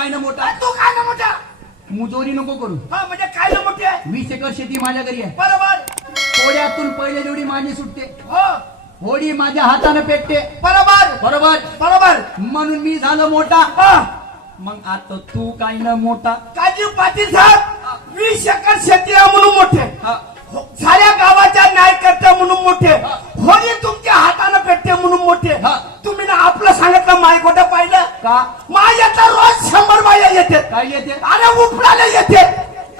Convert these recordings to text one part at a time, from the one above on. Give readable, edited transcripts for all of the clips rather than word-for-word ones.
काय ना मोठा. तू काय ना मोठा. मुजोरी नको करू. हा म्हणजे काय ना मोठे. 20 एकर शेती माझ्या घरी आहे. बरोबर. पोळ्यातून पहिले जेवढी माझी सुटते हो होडी माझ्या हाताने पेटते. बरोबर बरोबर बरोबर. म्हणून मी झालो मोठा. हा मग आता तू काय ना मोठा. काजी पाटील साहेब 20 एकर शेती आहे म्हणून मोठे. हा. साऱ्या गावाच्या न्याय करते म्हणून मोठे. होळी तुमच्या हाताने पेटते म्हणून मोठे. हा. तुम्ही ना आपलं सांगितलं माय गोठं पाहिलं का माझ्याचा रोज 100 बाया येते. काय येते अरे उपडायला येते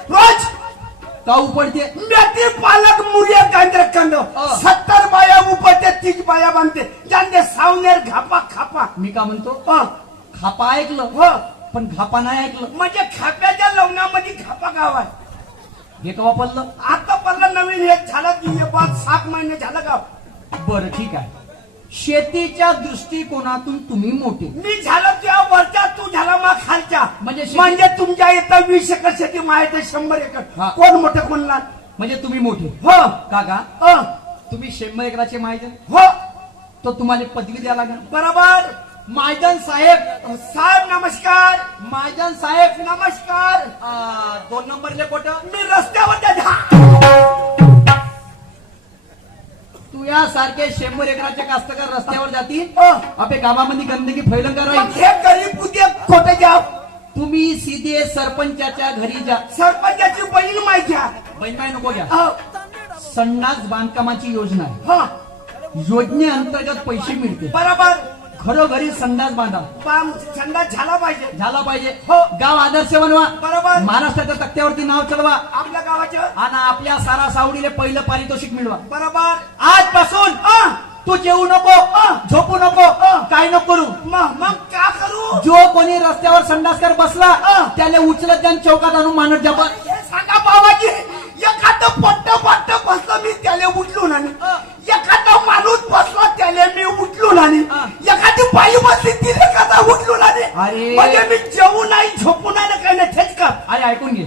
रोज. का उपडते. मेथी पालक मुर्या गांजर कंद 70 बाया उपडते 30 बाया बांधते. ज्यांचे सावनेर घापा खापा. मी का म्हणतो हा. खापा ऐकलं हो पण खापा नाही ऐकलं. म्हणजे खाप्याच्या लवण्यामध्ये घापा गाव आहे. हे का वापरलं. आता पडलं नवीन हे झालं की हे 7 महिने झालं गाव. बरं ठीक आहे. शेतीच्या दृष्टिकोनातून तुम्ही मोठे. मी झालं त्या वरच्या तू झाला मग खालच्या. म्हणजे म्हणजे तुमच्या इथं 20 एकर शेती माहिती 100 एकर. हा. कोण मोठं कोण लहान. म्हणजे तुम्ही मोठे. हो काका हो तुम्ही 100 एकराचे माहिती हो तो तुम्हाला पदवी द्या लागेल. बरोबर. महाजन साहेब. साहेब नमस्कार. महाजन साहेब नमस्कार. 2 नंबरले कोट. मी रस्त्यावर त्या तू यासारखे 100 एकराचे कास्तकार रस्त्यावर जातील. हो. आपल्या गावामध्ये गंदगी फैलन मग करायची. हे गरीब बुद्धी खोटे घ्या. तुम्ही सीधे सरपंचाच्या घरी जा. सरपंचाची बहीण माहिती घ्या. बहिण नको घ्या. हो. संडास बांधकामाची योजना आहे. हा. योजनेअंतर्गत पैसे मिळते. बरोबर. घरोघरी संडास बांधा. संडास झाला पाहिजे. झाला पाहिजे. हो. गाव आदर्श बनवा. बरोबर. महाराष्ट्राच्या तक्त्यावरती नाव चढवा. आपल्या गावाचं आणि आपल्या सारा सावडीले पहिलं पारितोषिक मिळवा. बरोबर. आजपासून तू जेवू नको झोपू नको काय नको करू. मग का करू. जो कोणी रस्त्यावर संडासकर बसला त्याला उचलत जाऊन चौकात आणून मानत जबर. हे सांगा बाबाजी एखादं पट्ट बसलं मी त्याला उचलू नाही. एखादा माणूस बसला त्याला मी उचलू नाही. एखादी बाई बसली तिला कसा उचलू नाही. अरे. म्हणजे मी जेवू नाही झोपू नाही ना काही नाही तेच का. अरे ऐकून घे.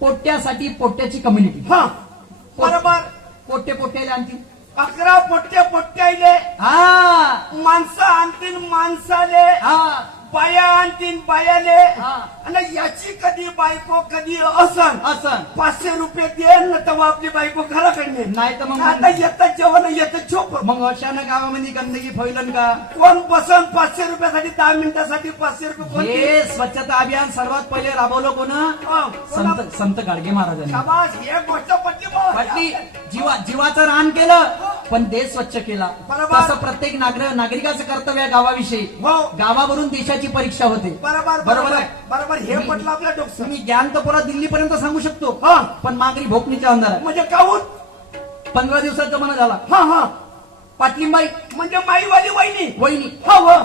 पोट्यासाठी पोट्याची कम्युनिटी. हा बरोबर. पोट्याला आणतील. 11 पोट्ट्याले हा माणसं आणतील माणसाले. हा बाया आणतील बायाले. हा. आणि याची कधी बायको कधी असन असं 500 रुपये दे ना तेव्हा आपली बायको घराकडे नाही तर मग आता येतं जेवण येतं झोप. मग अशानं गावामध्ये गंदगी फैलन का. कोण बसन 500 रुपयासाठी 10 मिनिटासाठी 500 रुपये कोण हे देईल? स्वच्छता अभियान सर्वात पहिले राबवलं कोण. कोणा- संत गाडगे महाराजांनी. शाबास हे गोष्ट पटली बुवा. वाटली. जीवाचं रान केलं पण देश स्वच्छ केला. बरोबर. तसं प्रत्येक नागरिकाचं कर्तव्य आहे गावाविषयी. हो. गावावरून देशाची परीक्षा होते. बरोबर बरोबर आहे. बरोबर हे पटलं आपल्या डोकं. मी ज्ञान तर पुरा दिल्लीपर्यंत सांगू शकतो. हा. पण मागरी भोकणीच्या अंधार आहे. म्हणजे काहून. 15 दिवसाचा मना झाला. हा हा पाटलीबाई म्हणजे माईवाली वहिनी. वहिनी हो हो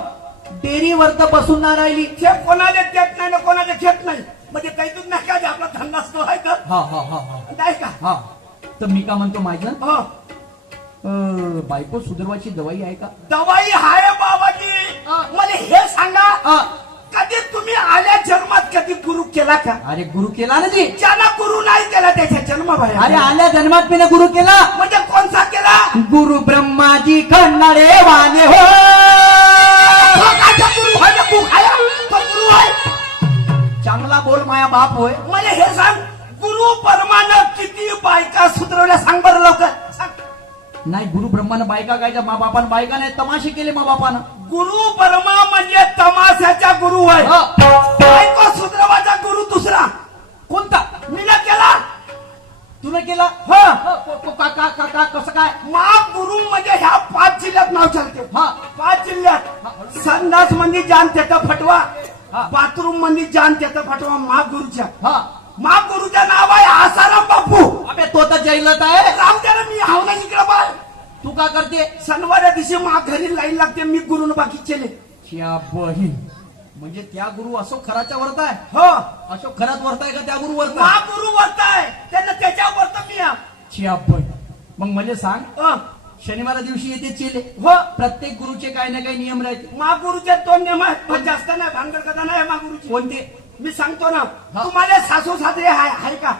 डेअरीवर तर बसून ना राहिली. ते कोणाला देत नाही ना कोणाला घेत नाही. म्हणजे काही तू नाही का आपला धंदा असतो आहे का हा हा हा हा नाही का. हा तर मी का म्हणतो माझं हो बायको सुधरवाची दवाई आहे का. दवाई हाय बाबाजी. मला हे सांगा कधी तुम्ही आल्या जन्मात कधी गुरु केला का. अरे गुरु केला ना जी. ज्याला गुरु नाही केला त्याच्या जन्म बाहेर. अरे आल्या जन्मात मी गुरु केला. म्हणजे कोणता केला. गुरु ब्रह्माजी खंडारे वाणे हो. तो काचा गुरु आहे ना तू खाया तो गुरु आहे. चांगला बोल माया बाप होय. मला हे सांग गुरु परमानं किती बायका सुधरवल्या सांग बरं लवकर सांग. नाही गुरु ब्रह्मानं बायका गायच्या मा बापानं बायका नाही तमाशे केले मा बापानं. गुरु परमा म्हणजे तमाशाचा गुरु आहे. बायको सुधरवाचा गुरु दुसरा कोणता. मीला केला. तुला केला. कसं काय. माप गुरु म्हणजे ह्या 5 जिल्ह्यात नाव चालते. हा 5 जिल्ह्यात संडास मध्ये जाण त्याचा फटवा. हा. बाथरूम मध्ये जाण त्याचा फटवा महागुरुच्या. हा महागुरुचं नाव आहे आसाराम बापू. अबे तो तर जैलत आहे. राम त्याला मी हाव ना इकडे बाळ. तू का करते. शनिवाऱ्या दिवशी मा घरी लाईन लागते मी गुरुन बाकी केले. त्या बहीण म्हणजे त्या गुरु अशोक खराच्या वरत आहे. हो अशोक खरात वरत आहे का त्या गुरु वरत आहे. महागुरु वर्ताय त्यांना त्याच्या वर्त मी त्या बहीण. मग म्हणजे सांग शनिवारा दिवशी येते चेले. हो प्रत्येक गुरुचे काही ना काही नियम राहते. महागुरुचे 2 नियम आहेत पण जास्त नाही भांडण कथा नाही महागुरुची. कोणते. मी सांगतो ना हा. तुम्हाला सासू सासरे आहे का.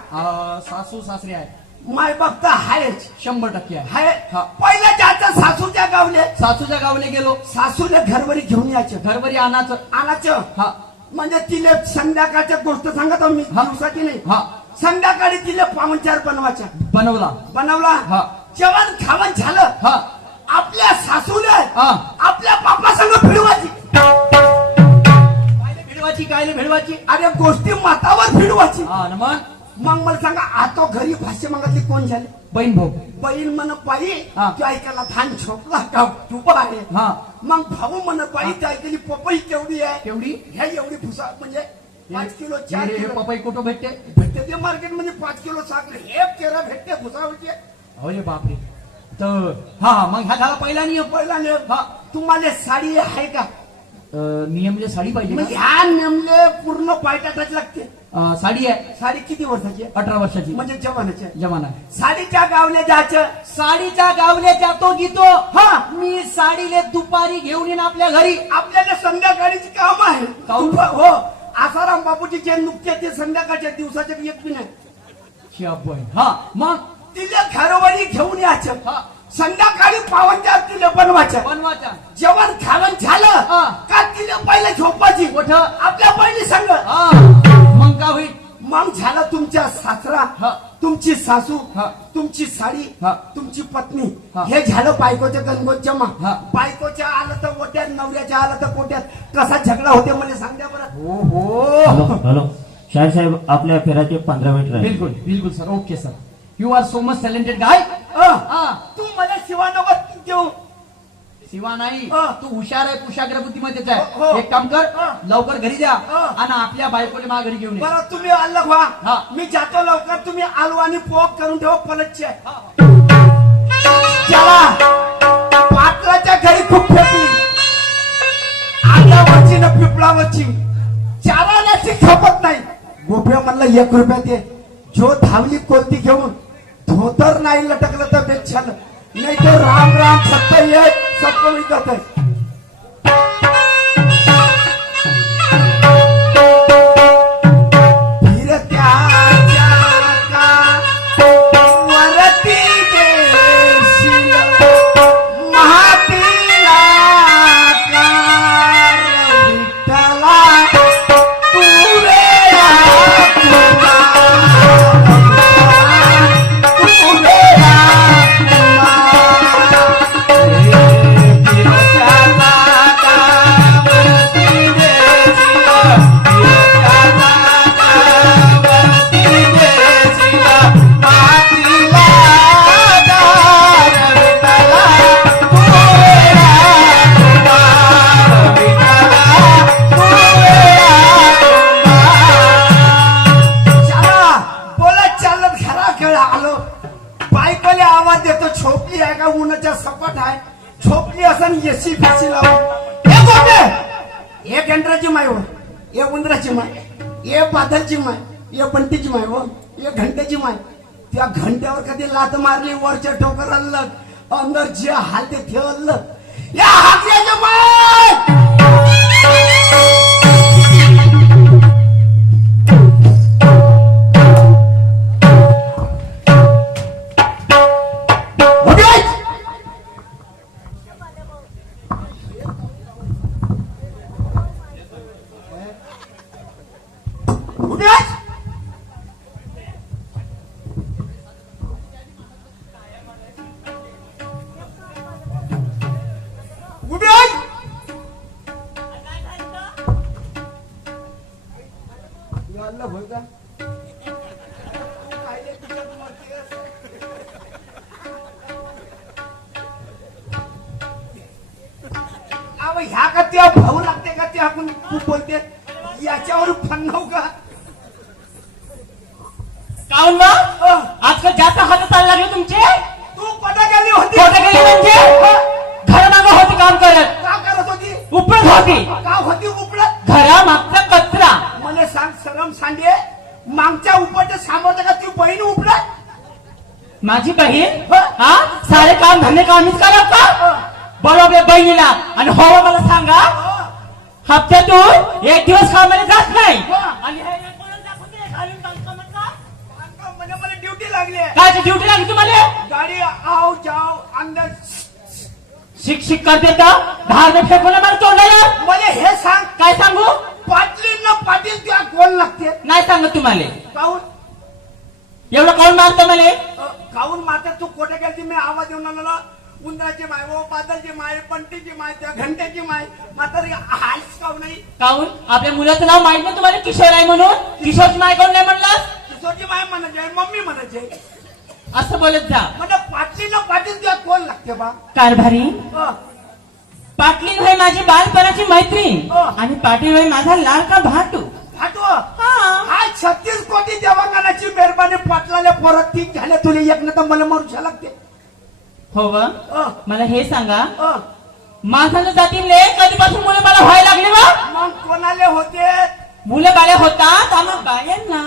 सासू सासरे आहे. माय बाप तर आहेच 100% आहे. आहे. हा. पहिल्या जायचं सासूच्या गावले. सासूच्या गावले गेलो. सासूला घरवरी घेऊन यायचं घरभरी आणायचं. आणायचं. हा म्हणजे तिला संध्याकाळच्या गोष्ट सांगत आहो मी हा. दिवसाची नाही हा संध्याकाळी तिला पाहुणचार बनवायचा बनवला बनवला हा. जेवण खावण झालं हा आपल्या सासूने हा. आपल्या बापा संग फिरवायची भिडवाची कायले भिडवाची अरे गोष्टी मातावर फिरवायची हा न मग मग मला सांगा आता घरी भाष्य मागातली कोण झाले बहीण भाऊ बहीण म्हण पायी हा. तू ऐकायला धान छोपला का तुपा आहे हा मग भाऊ म्हण पायी त्या ऐकली पपई केवढी आहे केवढी ह्या एवढी भुसा म्हणजे 5 किलो 4 हे किलो पपई कुठं भेटते भेटते ते मार्केट मध्ये 5 किलो साखर हे तेरा भेटते भुसा होते अरे बापरे तर हा मग ह्या झाला पहिला नियम पहिला नेम हा तुम्हाला साडी आहे का नियमले साडी पाहिजे मग का? ह्या नेमले पूर्ण पायटाटाच लागते साडी आहे साडी किती वर्षाची आहे? 18 वर्षाची म्हणजे जवानाची आहे. जमाना साडीच्या गावले जायचं साडीच्या गावले जातो गीतो हा मी साडीले दुपारी घेऊन येईन आपल्या घरी आपल्याला संध्याकाळीची काम आहे काहून? हो आसाराम बापूची जे नुकते ते संध्याकाळच्या दिवसाचे एक बी नाही शाबाई. हा मग तिला घरोघरी घेऊन यायचं हा संध्याकाळी पावनचार तिला बनवायचं बनवाचा जेवण खावण झालं हा. का तिला पहिले झोपायची कुठं? आपल्या बहिणी संग हा मग का होईल मग झालं तुमच्या सासरा हा. तुमची सासू हा. तुमची साडी हा. तुमची पत्नी हा. हे झालं बायकोच्या गणगोत जमा हा. बायकोच्या आलं तर कोट्यात नवऱ्याच्या आलं तर कोट्यात कसा झगडा होते मला सांग द्या बरं हो हो हॅलो शाहीर साहेब आपल्या फेराचे 15 मिनिट राहिले. बिलकुल बिलकुल sir okay sir you are so much talented guy तू मला शिवा नको देऊ शिवा नाही हा. तू हुशार आहे कुशाग्र बुद्धिमत्तेचा हो. आहे एक काम कर हा. लवकर घरी द्या हा. आणि आपल्या बायकोले मा घरी घेऊन ये बरं तुम्ही अलग व्हा हा. मी जातो लवकर तुम्ही आलू आणि पोक करून ठेवा पलटचे हा. चला पाटलाच्या घरी खूप फेकली आल्यावरची ना पिपळावरची चाराण्याची खपत नाही गोप्या म्हणलं 1 रुपया दे जो धावली कोणती घेऊन धोतर नाही लटकलं तर बेच झालं नाही तर राम राम सत्य ये सत्य विकत आहे वरती देशील महातीला कार विठ्ठला तू वेळा तुला तू वेळा बोलत चालत घराकडे आलो बायकोले आवाज देतो छोपली आहे का उन्हाच्या सपाट आहे छोपली असं एसी फेसी लावून हे गोटे एक एंड्राची माय हो हे उंदराची माय हे बादलची माय हे बंटीची माय हो हे घंट्याची माय त्या घंट्यावर कधी लात मारली वरच्या ठोकर अल्लग अंदर जे हाल ते ठेवलं या हातल्याच्या माय ह्या का त्या भाऊ लागते का ते आपण खूप बोलते याच्यावर फन्नाव का काऊन ना आजकाल जास्त हात चालू लागले तुमचे तू कुठे गेली होती कुठे गेली म्हणजे घरामागं होती काम करत का करत होती उपळत होती का होती उपडत घरामागचा कचरा मला सांग सरम सांगे मागच्या उपट सामोरच्या का ती बहीण उपडत माझी बहीण हा सारे काम धंदे कामीच करत का बरोबर बहिणीला आणि हो मला सांगा हप्त्यातून 1 दिवस कामाला जात नाही आणि हे कोणाला दाखवते? घालून बांधकामाचा? मला ड्युटी लागली आहे. काय ड्युटी लागली तुम्हाला गाडी आओ जाओ अंदर शिक शिक करते का धार में फेकून मला तोंडाला मला हे सांग काय सांगू पाटली सांगत तुम्हाला काऊन एवढं काऊन मारतो मला काऊन माता तू कोठे गेलती मी आवाज येऊन आला उंदराची माय व बादलची माय पंटीची माय त्या घंट्याची माय म्हातारी हायच काऊ नाही काऊन आपल्या मुलाचं नाव माहित नाही तुम्हाला किशोर आहे म्हणून किशोरची माय कोण नाही म्हणलास किशोरची माय म्हणायचे मम्मी म्हणायचे असं बोलत जा म्हणजे पाटलीला पाटील तुला कोण लागते बा कारभारी अ, पाटलीन होय माझी बालपणाची मैत्रीण हो. आणि पाटील होय माझा लाडका भाटू फाटू हा हा 36 कोटी देवांगणाची मेहरबानी पाटलाला परत 3 झाले तुला एक ना तर मला मरुषा लागते हो व अ, मला हे सांगा अ, माणसानं जातीले कधीपासून मुलं बाळा व्हायला लागले व मग कोणाले होते मुलं बाळे होतात आम्हा बायांना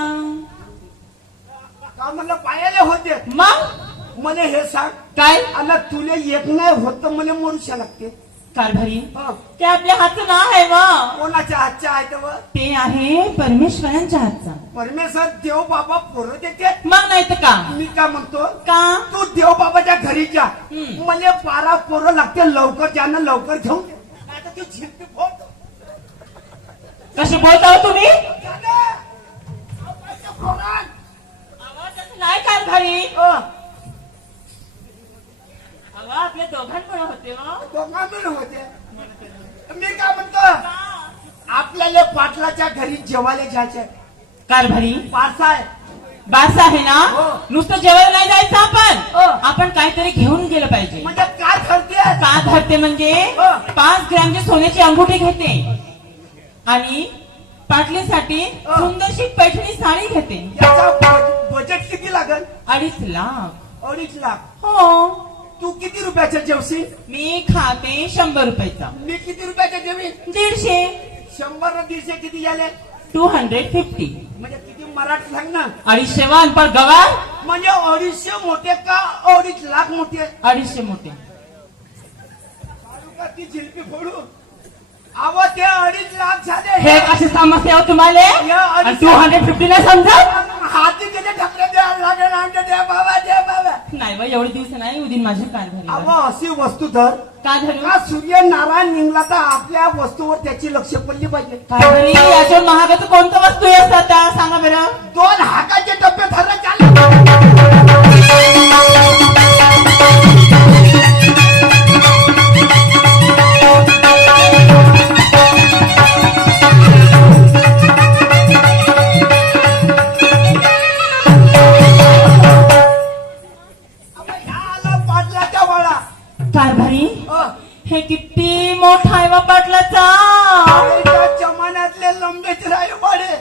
का म्हणलं पायाले होते मग मला हे सांग काय आला तुले एक नाही होत तर मला मरुषा लागते कारभारी अ, ते आपल्या हातचं नाव आहे व कोणाच्या हातच्या आहे तेव्हा ते आहे परमेश्वरांच्या हातचा परमेश्वर देव बाबा पोरं देते मग नाही तर का मी का म्हणतो का तू देव बाबाच्या घरी जा हम्म. मला 12 पोरं लागते लवकर जाणं लवकर घेऊन ये. नाहीतर तू झिरपी फोड. कसे बोलता हो तुम्ही जाणं. अवकाशच्या पोरांत. आवाज नाही कारभारी अ, अगं आपल्या दोघांकडे होते हो. दोघांकडे होते मी काय म्हणतो आपल्याला पाटलाच्या घरी जेवायला जायचंय कारभारी पारसा आहे बास आहे ना हो. नुसतं जेवायला नाही जायचं हो. आपण काहीतरी घेऊन गेलं पाहिजे म्हणजे काय ठरते का धरते म्हणजे हो. 5 ग्रॅमची सोन्याची अंगुठी घेते आणि पाटलीसाठी हो. सुंदरशी पैठणी साडी घेते याचा बजेट किती लागल 2.5 लाख 2.5 लाख हो तू किती रुपयाच्या जेवशील मी खाते 100 रुपयाचा मी किती रुपयाच्या जेवीन 150 100 न 150 किती झाले 250 म्हणजे किती मराठी सांग ना 250 वन पर गवार म्हणजे 250 मोठे का 2.5 लाख मोठे 250 मोठे काढू का ती जिलपी फोडू अहो ते 2.5 लाख झाले हे कशी समस्या हो तुम्हाला या आणि 250 नाही समजत हाती गेले ढकले द्यायला लागेल आमच्या द्या बाबा द्या बाबा नाही बा एवढे दिवस नाही उदिन माझी कारभारी अहो अशी वस्तू धर का धरू का सूर्यनारायण निघला तर आपल्या वस्तूवर त्याची लक्ष पडली पाहिजे कारभारी याच्यावर महागाचं कोणतं वस्तू आहे आता सांगा बरं 2 हाकाचे डबे धरले चालले ह्या आला पाटलाच्या वळा कारभारी अ, हे किती मोठा आहे बा पाटलाचा त्या जमान्यातले लंबेच राय बडे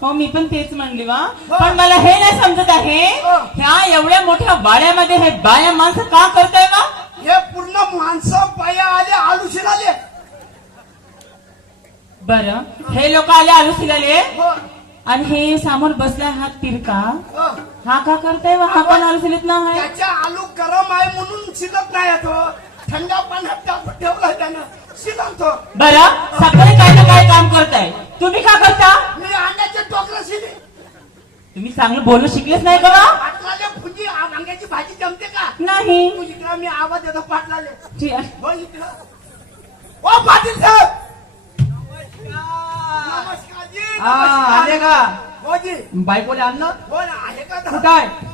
हो मी पण तेच म्हणली वा पण मला हे नाही समजत आहे ह्या एवढ्या मोठ्या वाड्यामध्ये हे बाया माणसं का करताय बा हे पूर्ण माणसं पाया आले आलुशील आले बरं हे लोक आले आलू शिलाले हो, आणि हे समोर बसलाय हा तिरका हो. हा का करताय बा हा पण आलू शिलत ना आहे त्याच्या आलू गरम आहे म्हणून शिलत नाही तो थंडा पाण्यात टाकून ठेवला त्यानं शिलतो बरं सगळे काय ना काय काम करताय तुम्ही का करता मी अंड्याचे टोकरं शिले तुम्ही चांगलं बोलणं शिकलेच नाही का बा? पाटलाले फुजी वांग्याची भाजी जमते का नाही तू इकडं मी आवाज देतो पाटलाले ठीक आहे. हो इकडं ओ पाटील साहेब नमस्कार जी आले नमस्कार का हो जी बायकोले आणलं हो ना आहे का तर? कुठं आहे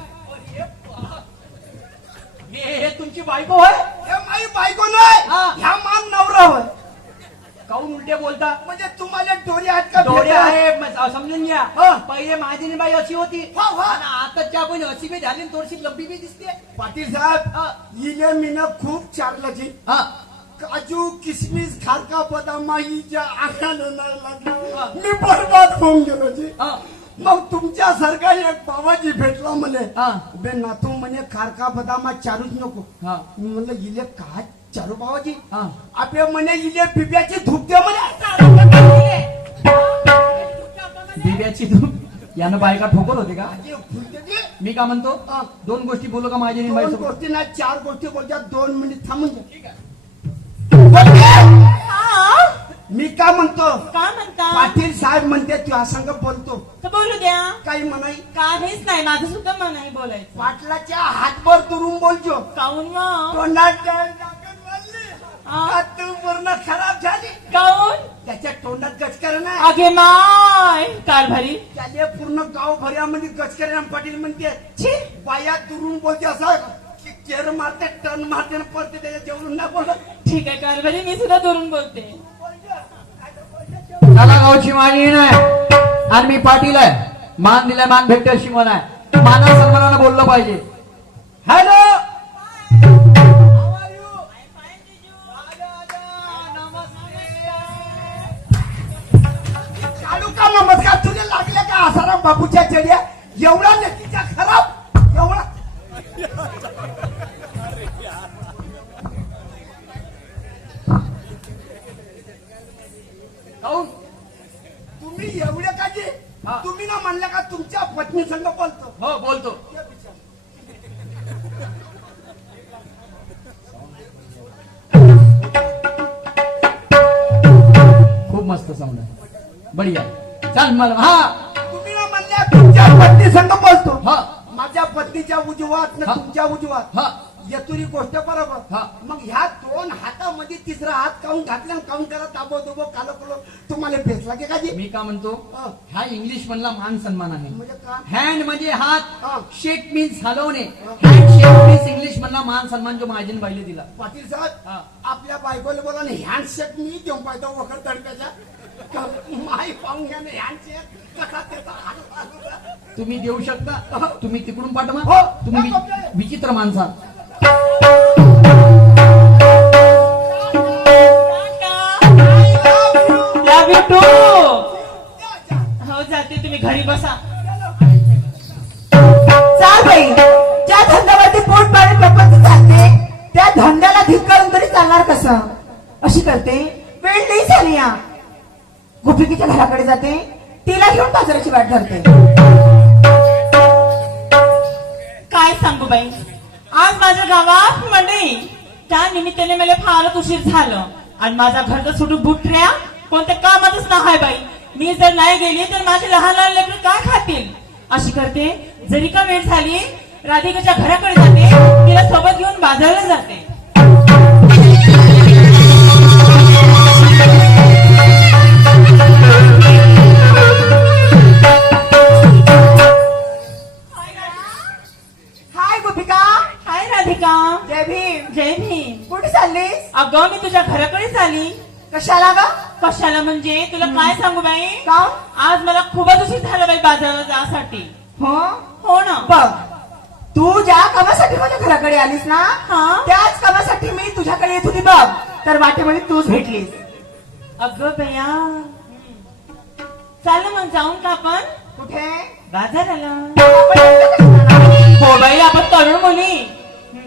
हे तुमची बायको आहे हे माई बायको नाही हा. ह्या मान नवरा होय काऊन उलटे बोलता म्हणजे तुम्हाला डोरी आहेत का डोळे भेट आहे? आहे समजून घ्या हा. पहिले महाजनी बाई अशी होती हो, हो. आणि आताच्या आपण अशी बी झाली आणि थोडीशी लंबी बी दिसते पाटील साहेब हा. हिने मीनं खूप चारलं जी हा काजू किसमिस खारका बदाम हिच्या आखानं नाही लागलं मी बरबाद होऊन गेलो जी हा. मग तुमच्यासारखा एक बाबाजी भेटला म्हणे हा. बे नातू म्हणे खारका बदामा चारूच नको हा. मी म्हणलं इले काय चारू बाबाजी हा. आपे म्हणे इले बिब्याची धूप दे म्हणे दिव्याची धूप यानं बायका ठोकर होते का आजी फुलते जी. मी का म्हणतो हा. 2 गोष्टी बोलू का महाजनी दोन बाई गोष्टी ना 4 गोष्टी बोलच्या 2 मिनिट थांबून जा. हा? मी का म्हणतो का म्हणता पाटील साहेब म्हणते तू असंग बोलतो तर बोलू द्या काही म्हणाई काहीच नाही माझं सुद्धा मन आहे बोलायचं पाटलाच्या हातभर तुरून बोलतो काऊन मग तोंडात जायला लागत बोलली. हा. का तू पूर्ण खराब झाली काऊन त्याच्या तोंडात गचकर नाही अगे माय कारभारी त्याले पूर्ण गाव भऱ्यामध्ये गचकऱ्याम पाटील म्हणते छी बाया दुरून बोलते असं की केर मारते टन मारते आणि परत त्याच्या जेवढून नाही बोलत. ठीक आहे कारभारी मी सुद्धा दुरून बोलते. त्याला गावची मानी नाही आणि मी पाटील आहे. मान दिलाय मान भेटते अशी मन आहे. माना सन्मानानं बोललं पाहिजे. हॅलो काढू का नमस्कार तुझे लागले का आसाराम बापूच्या चेड्या एवढा नक्कीचा खराब एवढा काहून? तुम्ही एवढे का जे हा. तुम्ही ना म्हणलं का तुमच्या पत्नी संग बोलतो. हो बोलतो. खूप मस्त साऊंड आहे. बढिया. चाल मला हा तुम्ही ना म्हणल्या तुमच्या पत्नी संग बोलतो. हा माझ्या पत्नीच्या उजवात ना हा. तुमच्या उजवात हा यतुरी गोष्ट बरोबर. हा. मग ह्या दोन हातामध्ये तिसरा हात काऊन घातला काऊन करा दाबो दुबो कालो कुलो तुम्हाला भेटला की का जी मी का म्हणतो हा. हा इंग्लिश मधला मान सन्मान आहे. म्हणजे का हँड म्हणजे हा. हात. शेक मीन्स हलवणे. हँड शेक मीन्स इंग्लिश मधला मान सन्मान जो माझ्याने बाईले दिला. पाटील साहेब हा. आपल्या बायकोला बोला ना हँडशेक मी देऊन पाहतो वखर तडप्याच्या माई पाहून घ्या ना हँडशेक कसा त्याचा हात चालू. तुम्ही देऊ शकता. तुम्ही तिकडून पाठवा. हो. तुम्ही हो, हो. विचित्र माणसा. लव यू टू. हो जाते तुम्ही घरी बसा. चाल बाई ज्या धंद्यावरती पोट पाणी प्रपंच चालते त्या धंद्याला धिक्कारून तरी चालणार कसं. अशी करते वेळ नाही झाली या गोपिकीच्या घराकडे जाते तिला घेऊन बाजाराची वाट धरते. काय सांगू बाई आज माझ्या गावात मंडई त्या निमित्ताने मला फारच उशीर झालं आणि माझा घरचं सुटू बुटऱ्या कोणत्या कामातच नाही बाई. मी जर नाही गेली तर माझे लहान लहान लेकरं काय खातील. अशी करते जरी का वेळ झाली राधिकाच्या घराकडे जाते तिला सोबत घेऊन बाजाराला जाते. हाय गोपिका. हाय राधिका. जय भीम. जय भीम. कुठे चाललीस. अगं मी तुझ्या घराकडेच आली. कशाला ग. कशाला म्हणजे तुला काय सांगू बाई का आज मला खूपच उशीर झाला बाई बाजाराला जाण्यासाठी. हो हो ना. बघ तू ज्या कामासाठी माझ्या घराकडे आलीस ना हा. त्याच कामासाठी मी तुझ्याकडे येत होती बघ तर वाटेमध्ये तूच भेटलीस. अगं बया चाल मग जाऊन का आपण कुठे बाजाराला. आपण एकटं कशाला? हो बाई आपण तरुण मुली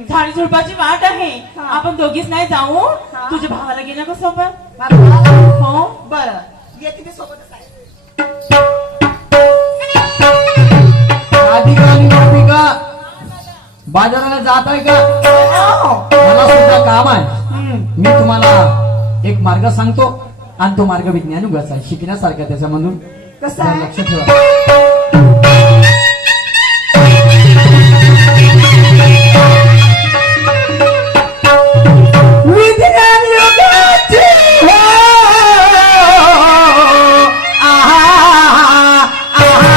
झाडी झुडपाची वाट आहे. हा. आपण दोघीच नाही जाऊ हा. तुझ्या भावाला घे ना का सोबत. बाबा. हो बरं येते मी सोबतच आहे. राधिका आणि गोपिका बाजाराला जात आहे का. हो. मला सुद्धा काम आहे. मी तुम्हाला एक मार्ग सांगतो आणि तो मार्ग विज्ञान उगाच आहे शिकण्यासारखा त्याच्यामधून कसं जरा आहे? लक्ष ठेवा. विज्ञान युगाची हो. आहा, आहा, आहा.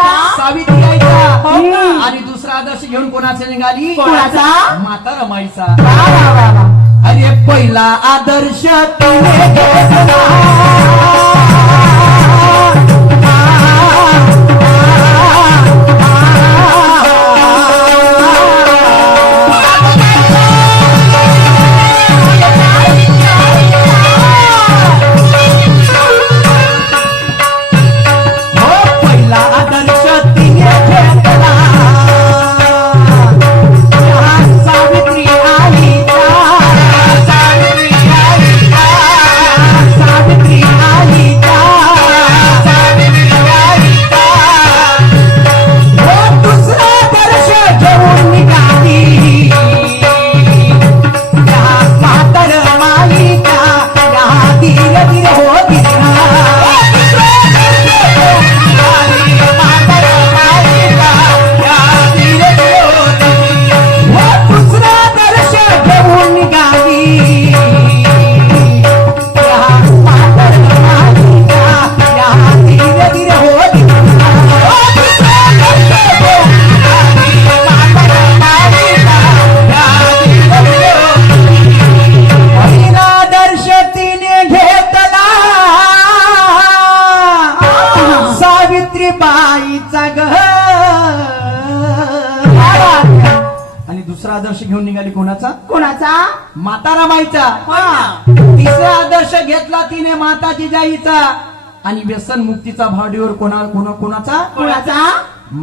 सावित्री आईचा हो का? आणि दुसरा आदर्श घेऊन कोणाचा निघाली कोणाचा? माता रमाईचा वा, वा, वा, वा. अरे पहिला आदर्श तिने घेतला. हो, पहिला आदर्श तिने घेतला. या सावित्री आईचा, सावित्री आईचा, सावित्री आईचा, सावित्री आईचा. हो, दुसरा आदर्श घेऊन निघाली. या म्हातार माईचा, या धीर धीर हो गिरा. दुसरा दर्श घेऊन निघाली. या म्हातार माईचा, या धीर धीर हो गिरा. दुसरा दर्श घेऊन निघाली. म्हातार माईचा, या धीर धीर हो गिरा. पहिला दर्श तिने घेतला सावित्रीबाईचा ग. आणि दुसरा आदर्श घेऊन निघाली कोणाचा कोणाचा? माता रमाईचा. हा. तिसरा आदर्श घेतला तिने माता जिजाईचा आणि व्यसन मुक्तीचा भावडीवर कोणाचा कोणाचा?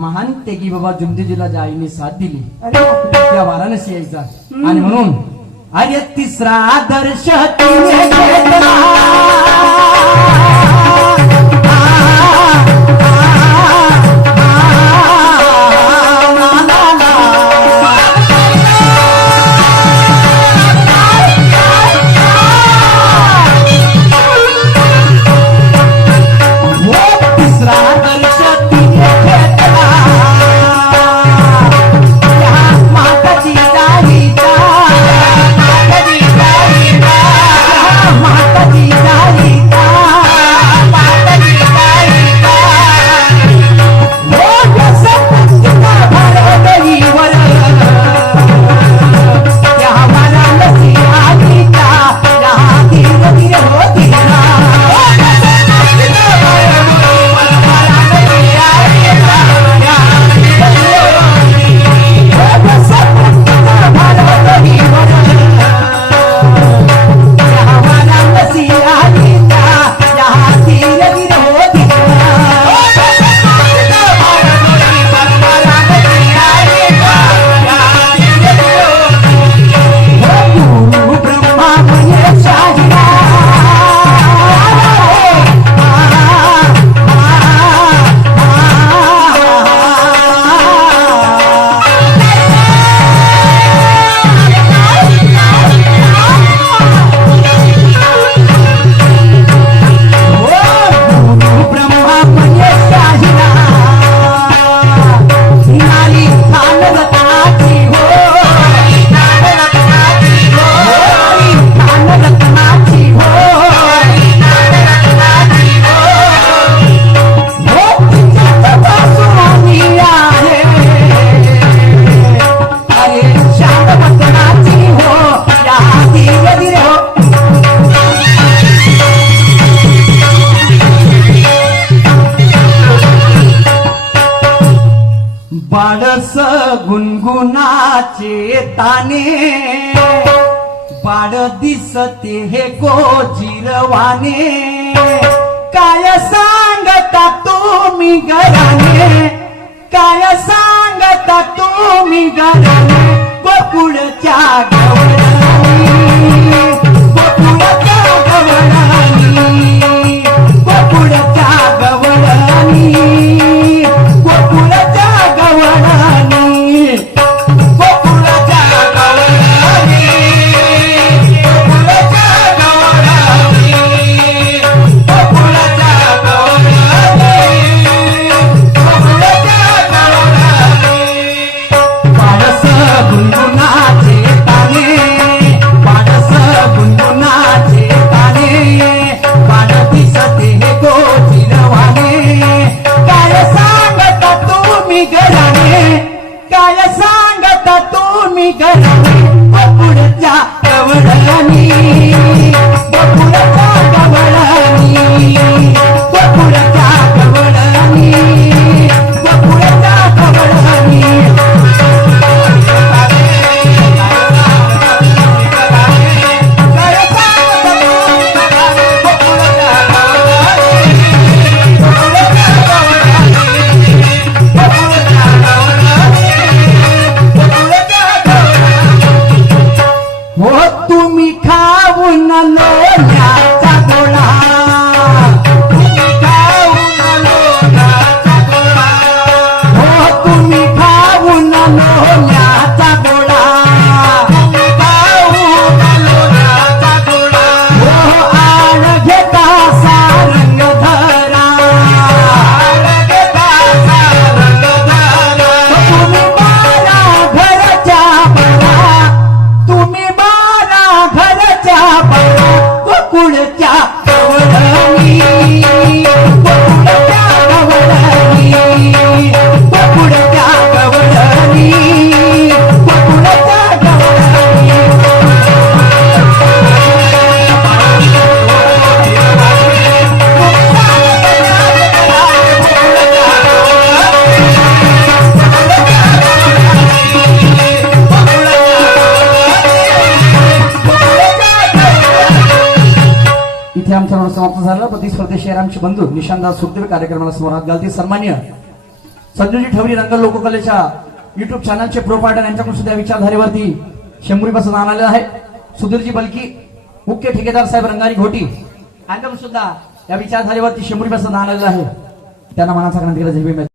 महान तेगी बाबा जुमदेजीला ज्या आईने साथ दिली अरे बापरे. त्या वाराणसी यायचा. आणि म्हणून अरे तिसरा आदर्श तिने घेतला. तिसरा आदर्श तिने घेतला. या माताची जाईचा, माताची जाईचा, माताची जाईचा, माताची जाईचा. हो, व्यसनमुक्तीचा भारतईवर या वाराणसी आईचा, या धीर धीर हो गिरा. बाळस गुणगुणाचे ताने, बाळ दिसते हे गोजिरवाने. काय सांगता तुम्ही घराने, काय सांगता तुम्ही घराने. गोकुळच्या गवळणी, गोकुळच्या गवळणी, गोकुळच्या गवळणी, गोकुळच्या गवळणी, गोकुळच्या गवळणी, गोकुळच्या गवळणी, गोकुळच्या गवळणी, गोकुळच्या गवळणी. बाळस गुणगुणाचे ताने, तुम्ही खाऊन लोण्याचा गोळा हो आण घेता सारंग धरा तुम्ही बारा घरच्या बरा तुम्ही बारा घरच्या बरा गोकुळच्या गवळणी गोकुळच्या गवळणी गोकुळच्या गवळणी गोकुळच्या गवळणी इथे आमचा रोज समाप्त झाला. प्रतिस्पर्धी शहरांचे बंधू निशांतदास सुखदेव कार्यक्रमाला समोर हात घालतील. सन्मान्य संजूजी ठवरी रंग लोककलेच्या युट्यूब चॅनलचे प्रोपायटर यांच्याकडून सुद्धा विचारधारेवरती शंभरीपासून दान आलेलं आहे. सुधीरजी बलकी मुख्य ठेकेदार साहेब रंगारी घोटी यांच्याकडून सुद्धा या विचारधारेवरती शंभरीपासून दान आलेलं आहे. त्यांना मनाचा आनंद केला.